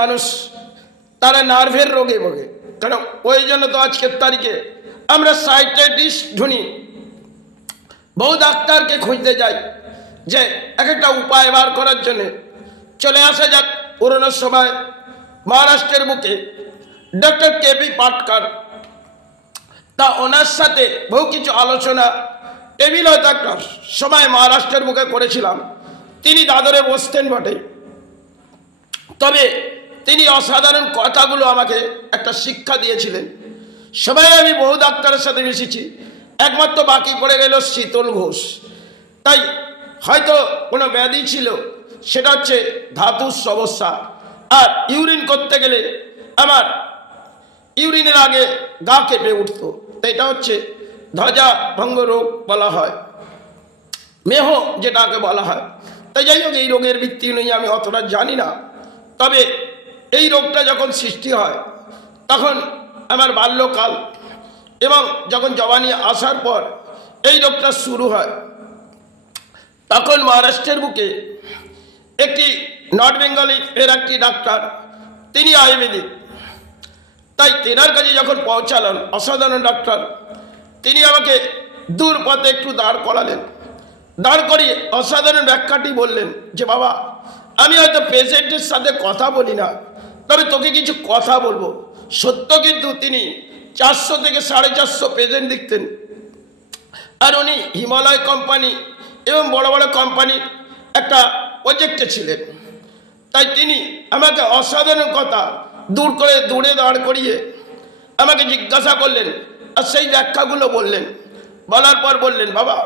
মানুষ তারা নার্ভের রোগে ভোগে। কারণ ওই জন্য তো আজকের তারিখে আমরা সাইকিয়াট্রিস্ট ঢুনি, বহু ডাক্তারকে খুঁজতে যাই যে এক একটা উপায় বার করার জন্য। চলে আসা যাক পুরনো সময় মহারাষ্ট্রের বুকে ডক্টর কেবি পাটকার, তা ওনার সাথে বহু কিছু আলোচনা টেবিল হয়তো একটা সময় মহারাষ্ট্রের বুকে করেছিলাম। তিনি দাদরে বসতেন বটে, তবে তিনি অসাধারণ কথাগুলো আমাকে একটা শিক্ষা দিয়েছিলেন। সবাই আমি বহু ডাক্তারের সাথে মিশেছি, একমাত্র বাকি পড়ে গেল শীতল ঘোষ। তাই হয়তো কোনো ব্যাধি ছিল, সেটা হচ্ছে ধাতুর সমস্যা। আর ইউরিন করতে গেলে আমার ইউরিনের আগে গা কেঁপে উঠতো, তো এটা হচ্ছে ধ্বজা ভঙ্গ রোগ বলা হয়, মেহ যেটাকে বলা হয়। তাই যাই হোক, এই রোগের ভিত্তি নিয়ে আমি অতটা জানি না, তবে এই রোগটা যখন সৃষ্টি হয় তখন আমার বাল্যকাল এবং যখন জওয়ানি আসার পর এই রোগটা শুরু হয়, তখন মহারাষ্ট্রের বুকে একটি নর্থ বেঙ্গলি এর একটি ডাক্তার, তিনি আয়ুর্বেদিক। তাই তেনার কাছে যখন পৌঁছালেন, অসাধারণ ডাক্তার, তিনি আমাকে দূর পথে একটু দাঁড় করালেন। দাঁড় করিয়ে অসাধারণ ব্যাখ্যাটি বললেন যে বাবা, আমি হয়তো পেশেন্টের সাথে কথা বলি না, তবে তোকে কিছু কথা বলবো। সত্য কিন্তু তিনি 400 থেকে 450 পেশেন্ট দেখতেন। আর উনি হিমালয় কোম্পানি এবং বড় বড় কোম্পানির একটা প্রজেক্টে ছিলেন। তাই তিনি আমাকে অসাধারণ কথা দূরে দাঁড় করিয়ে আমাকে জিজ্ঞাসা করলেন আর সেই ব্যাখ্যাগুলো বললেন। বলার পর বললেন, বাবা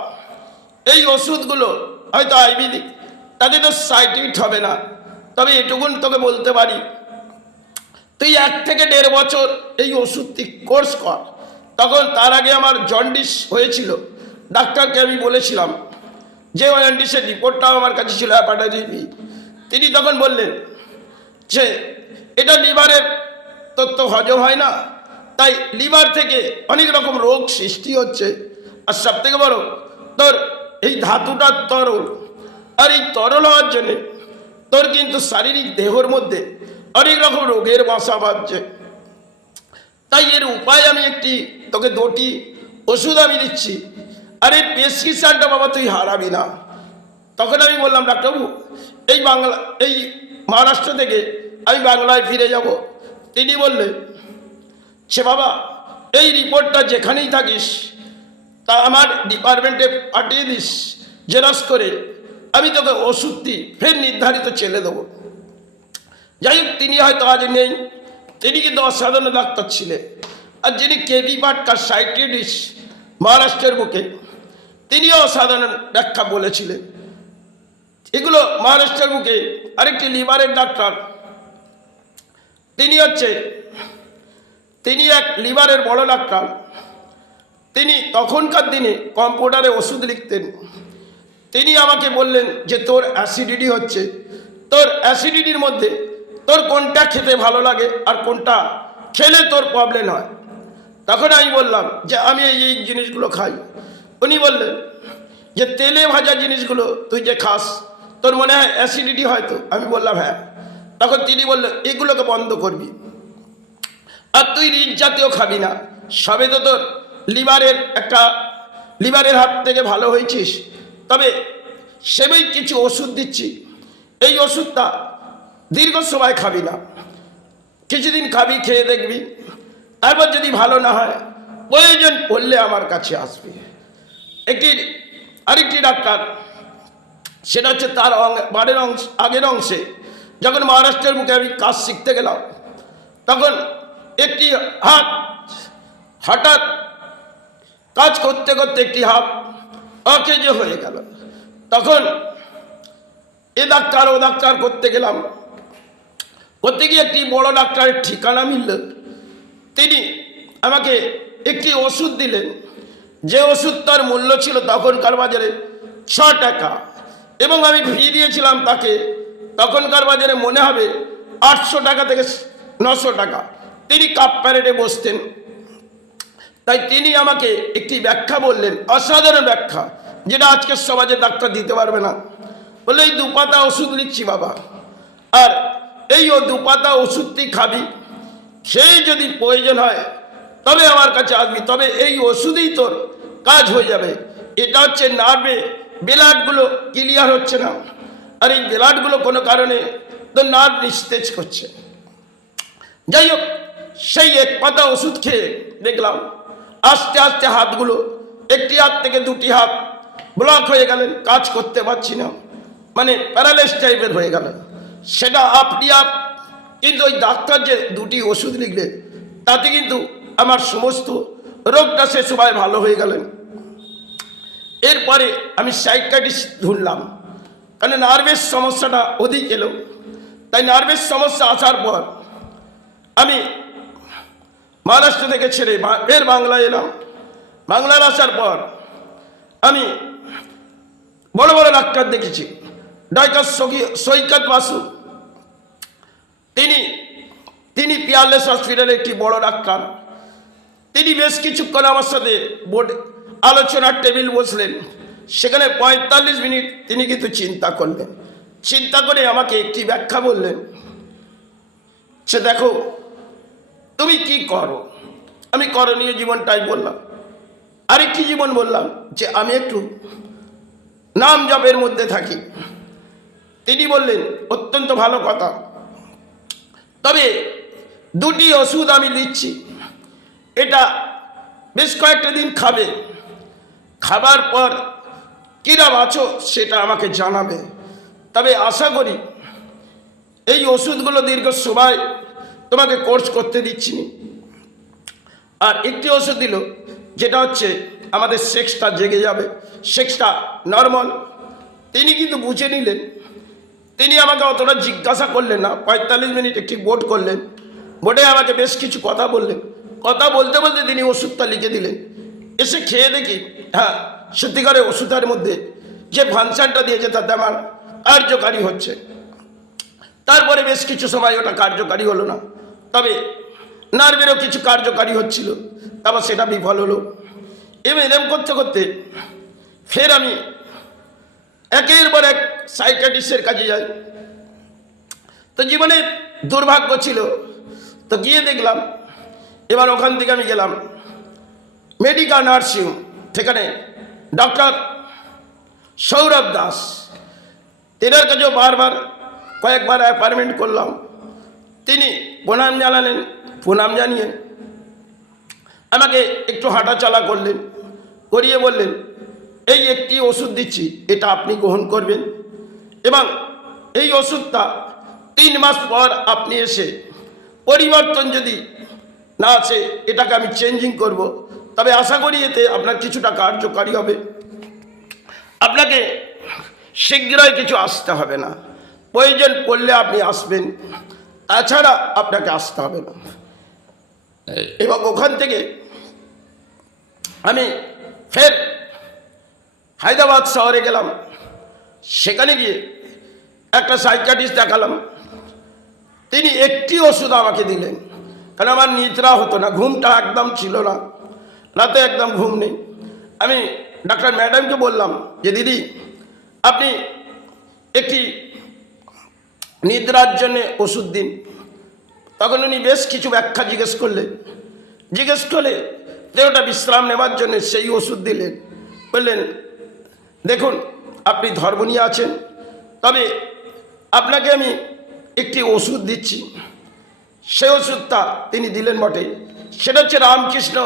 এই ওষুধগুলো হয়তো আয়ুর্বেদিক, তাতে তো সাইড ইফেক্ট হবে না, তবে এটুকুন তোকে বলতে পারি, তুই 1 থেকে 1.5 বছর এই ওষুধটি কোর্স কর। তখন তার আগে আমার জন্ডিস হয়েছিল, ডাক্তারকে আমি বলেছিলাম যে ওই জন্ডিসের রিপোর্টটাও আমার কাছে ছিল, হ্যাপাটাইটিস বি। তিনি তখন বললেন যে এটা লিভারের তত্ত্ব হজম হয় না, তাই লিভার থেকে অনেক রকম রোগ সৃষ্টি হচ্ছে। আর সব থেকে বড়, তোর এই ধাতুটা তরল, আর এই তরল হওয়ার জন্যে তোর কিন্তু শারীরিক দেহর মধ্যে অনেক রকম রোগের বাসা বাঁধছে। তাই এর উপায় আমি তোকে 2টি ওষুধ আমি দিচ্ছি, আর এই প্রেসক্রিপশনটা বাবা তুই হারাবি না। তখন আমি বললাম, ডাক্তারবাবু এই মহারাষ্ট্র থেকে আমি বাংলায় ফিরে যাব। তিনি বললেন সে বাবা, এই রিপোর্টটা যেখানেই থাকিস তা আমার ডিপার্টমেন্টে পাঠিয়ে দিস, জেরক্স করে আমি তোকে ওষুধটি ফের নির্ধারিত চেলে দেবো। যাই হোক, তিনি হয়তো আজ নেই, তিনি কিন্তু অসাধারণ ডাক্তার ছিলেন। আর যিনি কেবি পাটকার সাইকিয়াট্রিস্ট মহারাষ্ট্রের বুকে, তিনিও অসাধারণ ব্যাখ্যা বলেছিলেন। এগুলো মহারাষ্ট্রের বুকে আরেকটি লিভারের ডাক্তার, তিনি এক লিভারের বড় ডাক্তার। তিনি তখনকার দিনে কম্পিউটারে ওষুধ লিখতেন। তিনি আমাকে বললেন যে তোর অ্যাসিডিটি হচ্ছে, তোর অ্যাসিডিটির মধ্যে তোর কোনটা খেতে ভালো লাগে আর কোনটা খেলে তোর প্রবলেম হয়। তখন আমি বললাম যে আমি এই জিনিসগুলো খাই। উনি বললেন যে তেলে ভাজা জিনিসগুলো তুই যে খাস, তোর মনে হয় অ্যাসিডিটি হয়তো। আমি বললাম হ্যাঁ। তখন তিনি বললেন এগুলোকে বন্ধ করবি, আর তুই রিচ জাতীয় খাবি না। সবে তো তোর লিভারের হাত থেকে ভালো হয়েছিস, তবে সেবেই কিছু ওষুধ দিচ্ছি, এই ওষুধটা দীর্ঘ সময় খাবি না, কিছুদিন খাবি, খেয়ে দেখবি, তারপর যদি ভালো না হয় প্রয়োজন পড়লে আমার কাছে আসবি। আরেকটি ডাক্তার, সেটা হচ্ছে তার বাড়ির আগের অংশে যখন মহারাষ্ট্রের মুখে আমি কাজ শিখতে গেলাম, তখন একটি হাত হঠাৎ কাজ করতে করতে একটি হাত অকেজো হয়ে গেল। তখন ও ডাক্তার করতে গেলাম, করতে গিয়ে একটি বড় ডাক্তারের ঠিকানা মিলল। তিনি আমাকে একটি ওষুধ দিলেন, যে ওষুধটার মূল্য ছিল তখনকার বাজারে 6 টাকা, এবং আমি ফি দিয়েছিলাম তাকে তখনকার বাজারে মনে হবে 800 টাকা থেকে 900 টাকা। তিনি কাপ প্যারেডে বসতেন। তাই তিনি আমাকে একটি ব্যাখ্যা বললেন, অসাধারণ ব্যাখ্যা, যেটা আজকের সমাজে ডাক্তার দিতে পারবে না। বলে এই 2 পাতা ওষুধ লিখছি বাবা, আর এই ও 2 পাতা ওষুধটি খাবি, খেয়ে যদি প্রয়োজন হয় তবে আমার কাছে আসবি, তবে এই ওষুধেই তোর কাজ হয়ে যাবে। এটা হচ্ছে নার্ভে ব্লাডগুলো ক্লিয়ার হচ্ছে না, আর এই ব্লাডগুলো কোনো কারণে তো নার্ভ নিস্তেজ করছে। যাই হোক, সেই 1 পাতা ওষুধ খেয়ে দেখলাম আস্তে আস্তে হাতগুলো, একটি হাত থেকে 2টি হাত ব্লক হয়ে গেলেন, কাজ করতে পারছি না, মানে প্যারালাইজ টাইপের হয়ে গেল। সেটা আপনি কিন্তু ওই ডাক্তার যে 2টি ওষুধ লিখলেন তাতে কিন্তু আমার সমস্ত রোগটা সে সবাই ভালো হয়ে গেলেন। এরপরে আমি সাইকিয়াট্রিস্ট ধরলাম, কারণ নার্ভের সমস্যাটা অধিক এলো। তাই নার্ভের সমস্যা আসার পর আমি মহারাষ্ট্র থেকে ছেড়ে ফের বাংলায় এলাম। বাংলায় আসার পর আমি বড় বড় ডাক্তার দেখেছি। ডক্টর সৈকত বাসু, তিনি পিয়ারলেস হসপিটালে একটি বড় ডাক্তার। তিনি বেশ কিছুক্ষণ আমার সাথে আলোচনার টেবিল বসলেন। সেখানে 45 মিনিট তিনি কিন্তু চিন্তা করলেন। চিন্তা করে আমাকে একটি ব্যাখ্যা বললেন, সে দেখো তুমি কি করো। আমি করণীয় জীবনটাই বললাম। আরেকটি জীবন বললাম যে আমি একটু নাম জপের মধ্যে থাকি। তিনি বললেন অত্যন্ত ভালো কথা, তবে 2টি ওষুধ আমি দিচ্ছি, এটা বেশ কয়েকটা দিন খাবে, খাবার পর কিরম আছো সেটা আমাকে জানাবে। তবে আশা করি এই ওষুধগুলো দীর্ঘ সময় তোমাকে কোর্স করতে দিচ্ছি। আর একটি ওষুধ দিল যেটা হচ্ছে আমাদের সেক্সটা জেগে যাবে, সেক্সটা নর্মাল। তিনি কিন্তু বুঝে নিলেন। তিনি আমাকে অতটা জিজ্ঞাসা করলেন না। 45 মিনিট একটি বোর্ড করলেন, বোর্ডে আমাকে বেশ কিছু কথা বললেন। কথা বলতে বলতে তিনি ওষুধটা লিখে দিলেন। এসে খেয়ে দেখি, হ্যাঁ সত্যিকারে ওষুধের মধ্যে যে ফাংশনটা দিয়েছে তাতে আমার কার্যকারী হচ্ছে। তারপরে বেশ কিছু সময় ওটা কার্যকারী হলো না, তবে নার্ভেরও কিছু কার্যকারী হচ্ছিল, তারপর সেটা বিফল হলো। এরকম করতে করতে ফের আমি একের পর এক সাইকিয়াট্রিস্টের কাছে যাই। তো জীবনে দুর্ভাগ্য ছিল, তো গিয়ে দেখলাম। এবার ওখান থেকে আমি গেলাম মেডিকা নার্সিং, সেখানে ডক্টর সৌরভ দাস, তেনার কাছেও কয়েকবার অ্যাপয়েন্টমেন্ট করলাম। তিনি প্রণাম জানালেন, প্রণাম জানিয়ে আমাকে একটু হাঁটাচলা করলেন, করিয়ে বললেন এই একটি ওষুধ দিচ্ছি, এটা আপনি গ্রহণ করবেন এবং এই ওষুধটা 3 মাস পর আপনি এসে পরিবর্তন যদি না আছে এটাকে আমি চেঞ্জিং করব, তবে আশা করি এতে আপনার কিছুটা কার্যকারী হবে। আপনাকে শীঘ্রই কিছু আসতে হবে না, প্রয়োজন পড়লে আপনি আসবেন, তাছাড়া আপনাকে আসতে হবে না। এবং ওখান থেকে আমি ফের হায়দ্রাবাদ শহরে গেলাম। সেখানে গিয়ে একটা সাইকিয়াট্রিস্ট দেখালাম। তিনি একটি ওষুধ আমাকে দিলেন, কারণ আমার নিদ্রা হতো না, ঘুমটা একদম ছিল না, রাতে একদম ঘুম নেই। আমি ডাক্তার ম্যাডামকে বললাম যে দিদি আপনি একটি নিদ্রার জন্যে ওষুধ দিন। তখন উনি বেশ কিছু ব্যাখ্যা জিজ্ঞেস করলে দেহটা বিশ্রাম নেওয়ার জন্য সেই ওষুধ দিলেন। বললেন দেখুন আপনি ধর্ম নিয়ে আছেন, তবে আপনাকে আমি একটি ওষুধ দিচ্ছি। সেই ওষুধটা তিনি দিলেন বটে, সেটা হচ্ছে রামকৃষ্ণ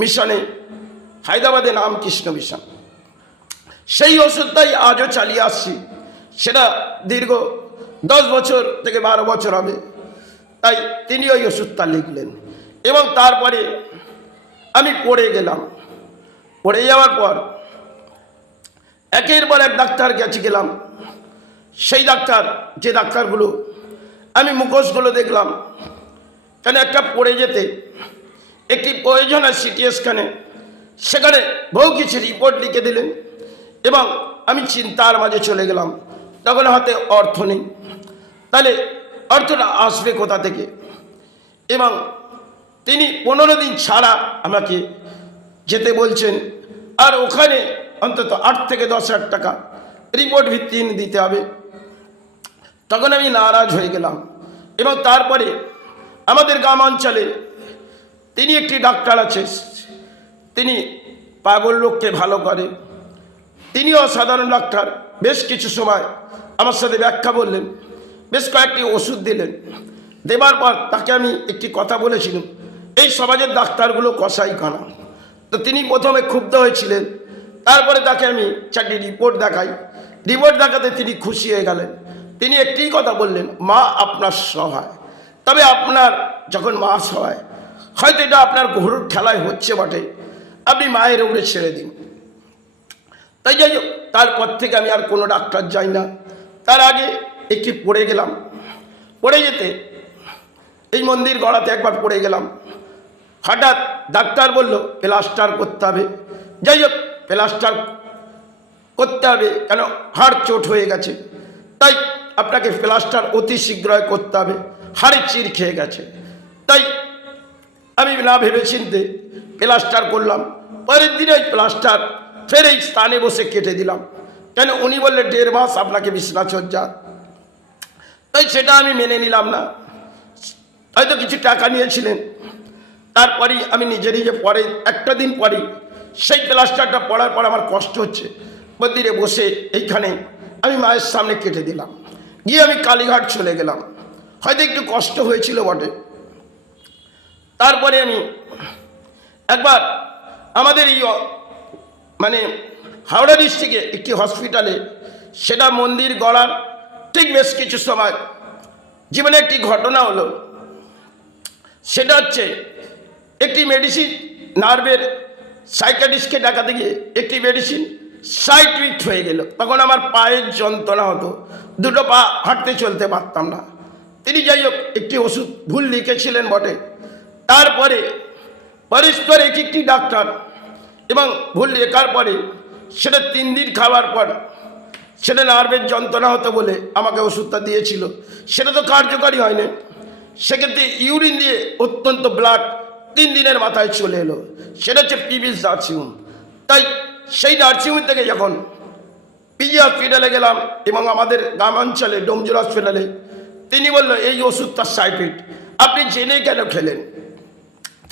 মিশনে, হায়দ্রাবাদে রামকৃষ্ণ মিশন। সেই ওষুধটাই আজও চালিয়ে আসছি। সেটা দীর্ঘ 10 বছর থেকে 12 বছর হবে। তাই তিনি ওই ওষুধটা লিখলেন এবং তারপরে আমি পড়ে গেলাম। পড়ে যাওয়ার পর একের পর এক ডাক্তার কাছে গেলাম। সেই যে ডাক্তারগুলো আমি মুখোশগুলো দেখলাম, কেন একটা পড়ে যেতে একটি প্রয়োজন হয় সিটি স্ক্যানে, সেখানে বহু কিছু রিপোর্ট লিখে দিলেন এবং আমি চিন্তার মাঝে চলে গেলাম। তখন হাতে অর্থ নেই, তাহলে অর্থটা আসবে কোথা থেকে? এবং তিনি 15 দিন ছাড়া আমাকে যেতে বলছেন, আর ওখানে অন্তত 8 থেকে 10 হাজার টাকা রিপোর্ট ভিত্তিহীন দিতে হবে। তখন আমি নারাজ হয়ে গেলাম। এবং তারপরে আমাদের গ্রাম অঞ্চলে তিনি একটি ডাক্তার আছে, তিনি পাগল লোককে ভালো করে, তিনি অসাধারণ ডাক্তার। বেশ কিছু সময় আমার সাথে ব্যাখ্যা বললেন, বেশ কয়েকটি ওষুধ দিলেন। দেবার পর তাকে আমি একটি কথা বলেছিলাম, এই সমাজের ডাক্তারগুলো কসাই খানা। তো তিনি প্রথমে ক্ষুব্ধ হয়েছিলেন, তারপরে তাকে আমি 4টি রিপোর্ট দেখাই। রিপোর্ট দেখাতে তিনি খুশি হয়ে গেলেন। তিনি একটি কথা বললেন, মা আপনার সহায়, তবে আপনার যখন মা সহায়, হয়তো এটা আপনার গরুর খেলায় হচ্ছে বটে, আপনি মায়ের উপরে ছেড়ে দিন। তাই যাই হোক, তারপর থেকে আমি আর কোনো ডাক্তার যাই না। তার আগে একটি পড়ে গেলাম, পড়ে যেতে এই মন্দির গড়াতে একবার পড়ে গেলাম। হঠাৎ ডাক্তার বলল প্লাস্টার করতে হবে। যাই হোক, প্লাস্টার করতে হবে, কেন হাড় চোট হয়ে গেছে, তাই আপনাকে প্লাস্টার অতি শীঘ্রই করতে হবে, হাড়ে চির খেয়ে গেছে। তাই আমি না ভেবে চিনতে প্লাস্টার করলাম। পরের দিনে ওই প্লাস্টার ফের এই স্থানে বসে কেটে দিলাম, কেন উনি বললে 1.5 মাস আপনাকে বিছনাচর্যা। তাই সেটা আমি মেনে নিলাম না, হয়তো কিছু টাকা নিয়েছিলেন। তারপরেই আমি নিজে নিজে পরে একটা দিন পরেই সেই প্লাস্টারটা পড়ার পর আমার কষ্ট হচ্ছে, মন্দিরে বসে এইখানে আমি মায়ের সামনে কেটে দিলাম। গিয়ে আমি কালীঘাট চলে গেলাম, হয়তো একটু কষ্ট হয়েছিল বটে। তারপরে আমি একবার আমাদের এই মানে হাওড়া ডিস্ট্রিক্টে একটি হসপিটালে, সেটা মন্দির গড়ার ঠিক বেশ কিছু সময় জীবনে একটি ঘটনা হলো। সেটা হচ্ছে একটি মেডিসিন, নার্ভের সাইকিয়াট্রিস্টকে ডাকাতে গিয়ে একটি মেডিসিন সাইড ইফেক্ট হয়ে গেল। তখন আমার পায়ের যন্ত্রণা হতো, দুটো পা হাঁটতে চলতে পারতাম না। তিনি যাই হোক একটি ওষুধ ভুল লিখেছিলেন বটে। তারপরে পরস্পর এক একটি ডাক্তার, এবং ভুল লেখার পরে সেটা 3 দিন খাওয়ার পর সেটা নার্ভের যন্ত্রণা হতো বলে আমাকে ওষুধটা দিয়েছিল। সেটা তো কার্যকারী হয়নি, সেক্ষেত্রে ইউরিন দিয়ে অত্যন্ত ব্লাড 3 দিনের মাথায় চলে এলো। সেটা হচ্ছে পিবিএস নার্সিংহোম। তাই সেই নার্সিংহোম থেকে যখন পিজি হসপিটালে গেলাম, এবং আমাদের গ্রামাঞ্চলে ডোমজুর হসপিটালে, তিনি বলল এই ওষুধটার সাইড ইফেক্ট, আপনি জেনে কেন খেলেন?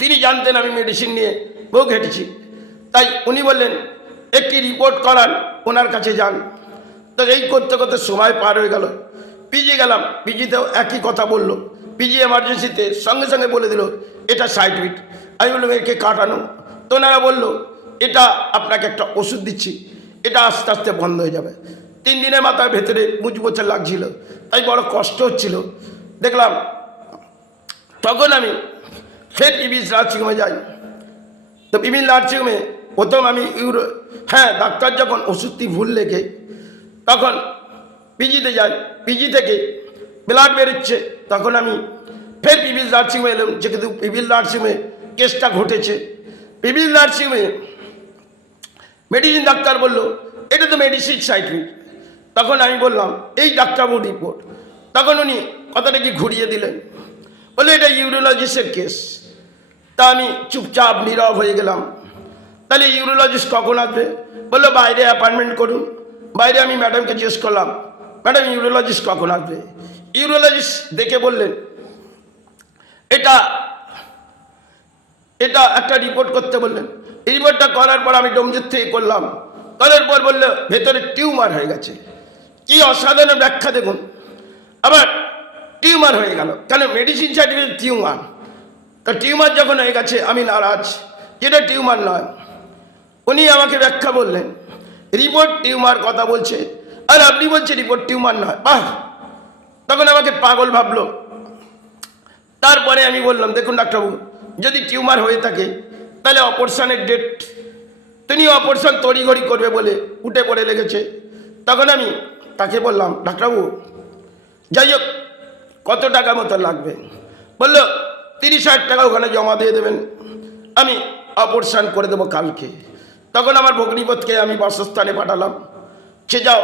তিনি জানতেন আমি মেডিসিন নিয়ে বহু ঘেটেছি। তাই উনি বললেন একটি রিপোর্ট করান, ওনার কাছে যান। তো এই করতে করতে সময় পার হয়ে গেল। পিজি গেলাম, পিজিতেও একই কথা বললো। পিজি এমার্জেন্সিতে সঙ্গে সঙ্গে বলে দিল এটা সাইড ইফেক্ট। আমি বললাম একে কাটানো। তো ওনারা বললো এটা আপনাকে একটা ওষুধ দিচ্ছি, এটা আস্তে আস্তে বন্ধ হয়ে যাবে। 3 দিনের মাথায় ভেতরে মুচমুচে লাগছিল, তাই বড় কষ্ট হচ্ছিল। দেখলাম তখন আমি ফের বিবিএস নার্সিংহোমে যাই। তো বিবিএস নার্সিংহোমে প্রথম আমি ডাক্তার যখন ওষুধটি ভুল লেখে, তখন পিজিতে যাই। পিজি থেকে ব্লাড বেরোচ্ছে, তখন আমি ফের বিবিএস নার্সিংহোমে এলাম, যেহেতু বিবিএস নার্সিংহোমে কেসটা ঘটেছে। বিবিএস নার্সিংহোমে মেডিসিন ডাক্তার বললো এটা তো মেডিসিন সাইড ইফেক্ট। তখন আমি বললাম এই ডাক্তারবাবু রিপোর্ট। তখন উনি কথাটা কি ঘুরিয়ে দিলেন, বলে এটা ইউরোলজিস্টের কেস। তা আমি চুপচাপ নীরব হয়ে গেলাম। তাহলে ইউরোলজিস্ট কখন আসবে? বললো বাইরে অ্যাপয়েন্টমেন্ট করুন। বাইরে আমি ম্যাডামকে জিজ্ঞেস করলাম, ম্যাডাম ইউরোলজিস্ট কখন আসবে? ইউরোলজিস্ট দেখে বললেন এটা এটা একটা রিপোর্ট করতে বললেন। এই রিপোর্টটা করার পর আমি ডোমজুর থেকে করলাম, করার পর বললো ভেতরে টিউমার হয়ে গেছে। কি অসাধারণ ব্যাখ্যা দেখুন। আবার টিউমার হয়ে গেল, কেন মেডিসিন সার্টিফিকেট টিউমার। তা টিউমার যখন হয়ে গেছে আমি নারাজ, যেটা টিউমার নয়। উনি আমাকে ব্যাখ্যা বললেন রিপোর্ট টিউমার কথা বলছে, আর আপনি বলছেন রিপোর্ট টিউমার নয়। বাহ! তখন আমাকে পাগল ভাবলো। তারপরে আমি বললাম দেখুন ডাক্তারবাবু, যদি টিউমার হয়ে থাকে তাহলে অপারেশনের ডেট, তিনি অপারেশন তড়িঘড়ি করবে বলে উঠে পড়ে লেগেছে। তখন আমি তাকে বললাম ডাক্তারবাবু যাই হোক কত টাকা মতো লাগবে? বললো 30,000 টাকা ওখানে জমা দিয়ে দেবেন, আমি অপারেশন করে দেবো কালকে। তখন আমার ভগ্নিপথকে আমি বাসস্থানে পাঠালাম, সে যাও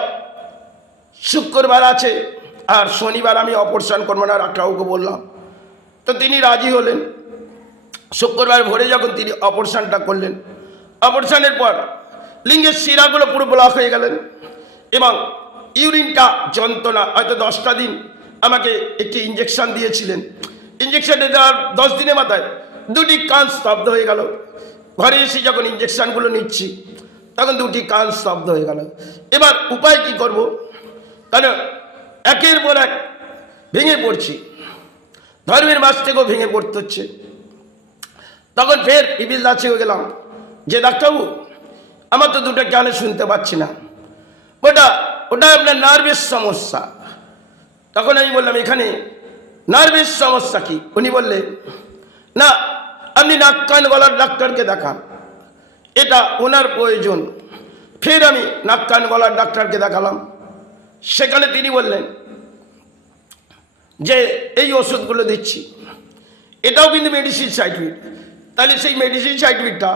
শুক্রবার আছে আর শনিবার আমি অপারেশন করবো না, ডাক্তারবাবুকে বললাম। তো তিনি রাজি হলেন। শুক্রবার ভোরে যখন তিনি অপারেশনটা করলেন, অপারেশনের পর লিঙ্গের শিরাগুলো পুরো ব্লক হয়ে গেলেন, এবং ইউরিনটা যন্ত্রণা, হয়তো 10টা দিন আমাকে একটি ইঞ্জেকশন দিয়েছিলেন। ইঞ্জেকশনটা দেওয়ার 10 দিনের মাথায় দুটি কান স্তব্ধ হয়ে গেল। ঘরে এসে যখন ইঞ্জেকশনগুলো নিচ্ছি তখন দুটি কান স্তব্ধ হয়ে গেল। এবার উপায় কি করব? কারণ একের পর এক ভেঙে পড়ছি, ধর্মের মাছ থেকেও ভেঙে পড়তে হচ্ছে। তখন ফের ইবিল দাসে হয়ে গেলাম যে ডাক্তারবাবু আমার তো দুটো কানে শুনতে পাচ্ছি না, ওটা আপনার নার্ভের সমস্যা। তখন আমি বললাম এখানে নার্ভের সমস্যা কি? উনি বললেন না, আপনি নাক কান গলার ডাক্তারকে দেখান, এটা ওনার প্রয়োজন। ফের আমি নাক কান গলার ডাক্তারকে দেখালাম। সেখানে তিনি বললেন যে এই ওষুধগুলো দিচ্ছি, এটাও কিন্তু মেডিসিন সার্টিফিকেট। তাহলে সেই মেডিসিন সার্টিফিকেটটা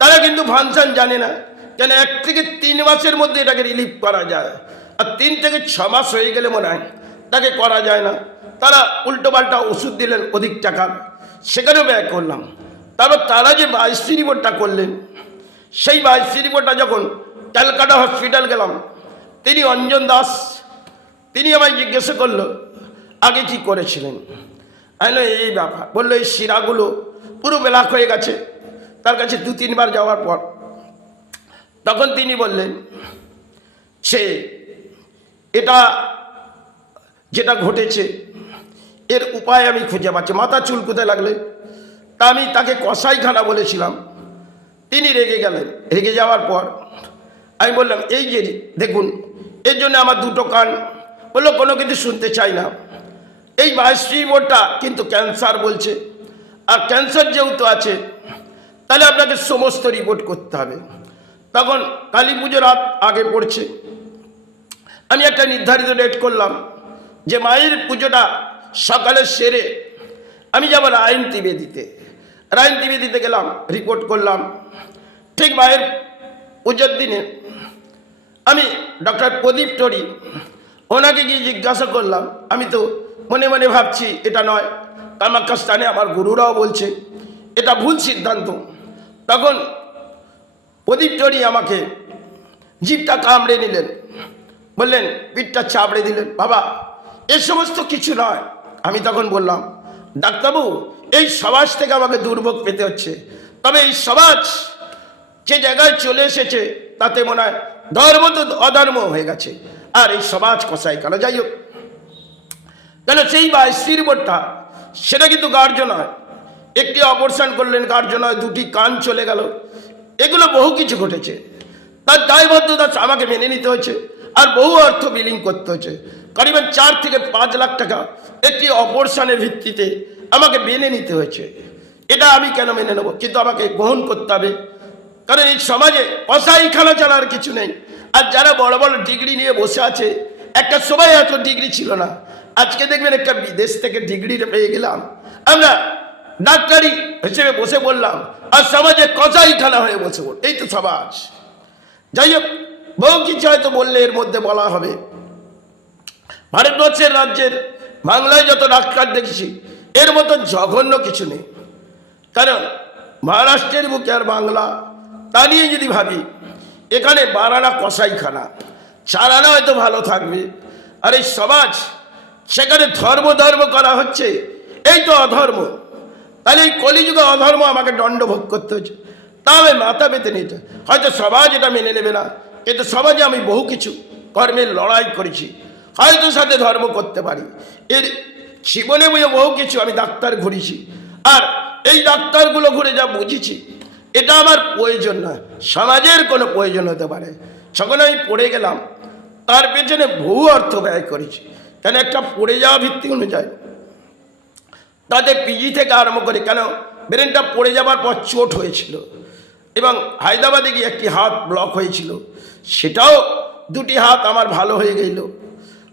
তারা কিন্তু ফাংশন জানে না, কেন 1 থেকে 3 মাসের মধ্যে এটাকে রিলিফ করা যায়, আর 3 থেকে 6 মাস হয়ে গেলে মনে হয় তাকে করা যায় না। তারা উল্টোপাল্টা ওষুধ দিলেন অধিক টাকা, সেখানেও ব্যয় করলাম। তারপর তারা যে বায়োপসি রিপোর্টটা করলেন, সেই বায়োপসি রিপোর্টটা যখন ক্যালকাটা হসপিটাল গেলাম, তিনি অঞ্জন দাস তিনি আমায় জিজ্ঞাসা করলো আগে কি করেছিলেন। আমি এই ব্যাপার বললো, এই শিরাগুলো পুরো ব্ল্যাক হয়ে গেছে। তার কাছে 2-3 বার যাওয়ার পর তখন তিনি বললেন সে এটা যেটা ঘটেছে এর উপায় আমি খুঁজে পাচ্ছি। মাথা চুলকুতে লাগলে তা আমি তাকে কসাইখানা বলেছিলাম, তিনি রেগে গেলেন। রেগে যাওয়ার পর আমি বললাম এই যে দেখুন, এর জন্য আমার 2টো কান, বললো কোনো কিছু শুনতে চাই না। এই বায়োপসি রিপোর্টটা কিন্তু ক্যান্সার বলছে, আর ক্যান্সার যেহেতু আছে তাহলে আপনাকে সমস্ত রিপোর্ট করতে হবে। তখন কালী পুজোর রাত আগে পড়ছে, আমি একটা নির্ধারিত ডেট করলাম যে মায়ের পুজোটা সকালে সেরে আমি যাব রায়ন্তী বেদিতে গেলাম, রিপোর্ট করলাম। ঠিক মায়ের পুজোর দিনে আমি ডক্টর প্রদীপ টরি ওনাকে গিয়ে জিজ্ঞাসা করলাম, আমি তো মনে মনে ভাবছি এটা নয়, কামাখ্যা স্থানে আমার গুরুরাও বলছে এটা ভুল সিদ্ধান্ত। তখন প্রদীপ টরি আমাকে জিভটা কামড়ে নিলেন, বললেন, পিঠটা চাপড়ে দিলেন, বাবা এ সমস্ত কিছু নয়। আমি তখন বললাম, ডাক্তারবাবু এই সমাজ থেকে আমাকে দুর্ভোগ পেতে হচ্ছে, তবে এই সমাজ যে জায়গায় চলে এসেছে তাতে মনে হয় ধর্ম তো অধর্ম হয়ে গেছে, আর এই সমাজ কষাই কেন। যাই হোক, কেন সেই বায়োপসি রিপোর্টটা সেটা কিন্তু কার্য নয়। একটি অপারেশন করলেন, কার্য নয়, 2টি কান চলে গেল, এগুলো বহু কিছু ঘটেছে। তার দায়বদ্ধতা আমাকে মেনে নিতে হয়েছে, আর বহু অর্থ বিলিং করতে হয়েছে। করিবেন 4 থেকে 5 লাখ টাকা একটি অপারেশনের ভিত্তিতে আমাকে মেনে নিতে হয়েছে। এটা আমি কেন মেনে নেব? কিন্তু আমাকে গ্রহণ করতে হবে, কারণ এই সমাজে কসাইখানা চালার কিছু নেই। আর যারা বড় বড় ডিগ্রি নিয়ে বসে আছে, একটা সময় এত ডিগ্রি ছিল না, আজকে দেখবেন একটা বিদেশ থেকে ডিগ্রি পেয়ে গেলাম, আমরা ডাক্তারি হিসেবে বসে বললাম, আর সমাজে কসাইখানা হয়ে বসে বল, এই তো সমাজ। যাই হোক, বহু কিছু হয়তো বললে এর মধ্যে বলা হবে। ভারতবর্ষের রাজ্যের বাংলায় যত ডাক্তার দেখেছি এর মতো জঘন্য কিছু নেই। কারণ মহারাষ্ট্রের বুকে আর বাংলা তা নিয়ে যদি ভাবি, এখানে 12 কসাইখানা, 4 আনা হয়তো ভালো থাকবে, আর এই সমাজ সেখানে ধর্ম করা হচ্ছে, এই তো অধর্ম। তাহলে এই কলিযুগে অধর্ম আমাকে দণ্ডভোগ করতে হচ্ছে, তা আমি মাথা পেতে নিতে। হয়তো সমাজ এটা মেনে নেবে না, কিন্তু সমাজে আমি বহু কিছু কর্মের লড়াই করেছি, হয়তো সাথে ধর্ম করতে পারি। এর জীবনে বহু কিছু আমি ডাক্তার ঘুরেছি, আর এই ডাক্তারগুলো ঘুরে যা বুঝেছি, এটা আমার প্রয়োজন নয়, সমাজের কোনো প্রয়োজন হতে পারে। যখন আমি পড়ে গেলাম, তার পেছনে বহু অর্থ ব্যয় করেছি। কেন একটা পড়ে যাওয়া ভিত্তি অনুযায়ী তাদের পিজি থেকে আরম্ভ করে, কেন ব্রেনটা পড়ে যাওয়ার পর চোট হয়েছিল, এবং হায়দ্রাবাদে গিয়ে একটি হাত ব্লক হয়েছিল, সেটাও 2টি হাত আমার ভালো হয়ে গেল।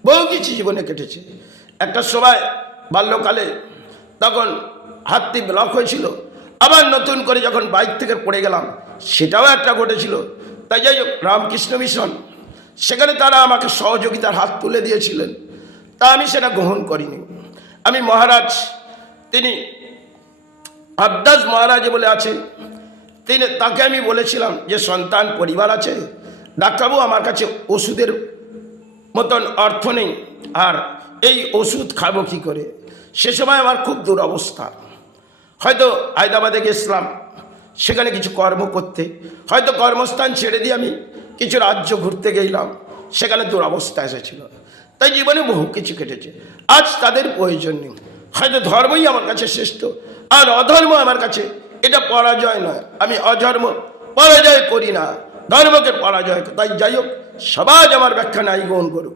বহু কিছু জীবনে কেটেছে। একটা সময় বাল্যকালে তখন হাতটি ব্লক হয়েছিল, আবার নতুন করে যখন বাইক থেকে পড়ে গেলাম, সেটাও একটা ঘটেছিল। তাই যাই হোক, রামকৃষ্ণ মিশন সেখানে তারা আমাকে সহযোগিতার হাত তুলে দিয়েছিলেন, তা আমি সেটা গ্রহণ করিনি। আমি মহারাজ, তিনি আবদাস মহারাজ বলে আছে, তাকে আমি বলেছিলাম যে সন্তান পরিবার আছে, ডাক্তারবাবু আমার কাছে ওষুধের মতন অর্থ নেই, আর এই ওষুধ খাবো কি করে। সে সময় আমার খুব দুরবস্থা। হয়তো হায়দ্রাবাদে গেছিলাম সেখানে কিছু কর্ম করতে, হয়তো কর্মস্থান ছেড়ে দিয়ে আমি কিছু রাজ্য ঘুরতে গেলাম, সেখানে দুরবস্থা এসেছিল। তাই জীবনে বহু কিছু কেটেছে, আজ তাদের প্রয়োজন নেই। হয়তো ধর্মই আমার কাছে শ্রেষ্ঠ, আর অধর্ম আমার কাছে এটা পরাজয় নয়। আমি অধর্ম পরাজয় করি না, ধর্মকে পরাজয় করি। তাই যাই হোক, সমাজ আমার ব্যাখ্যা নাই গ্রহণ করুক।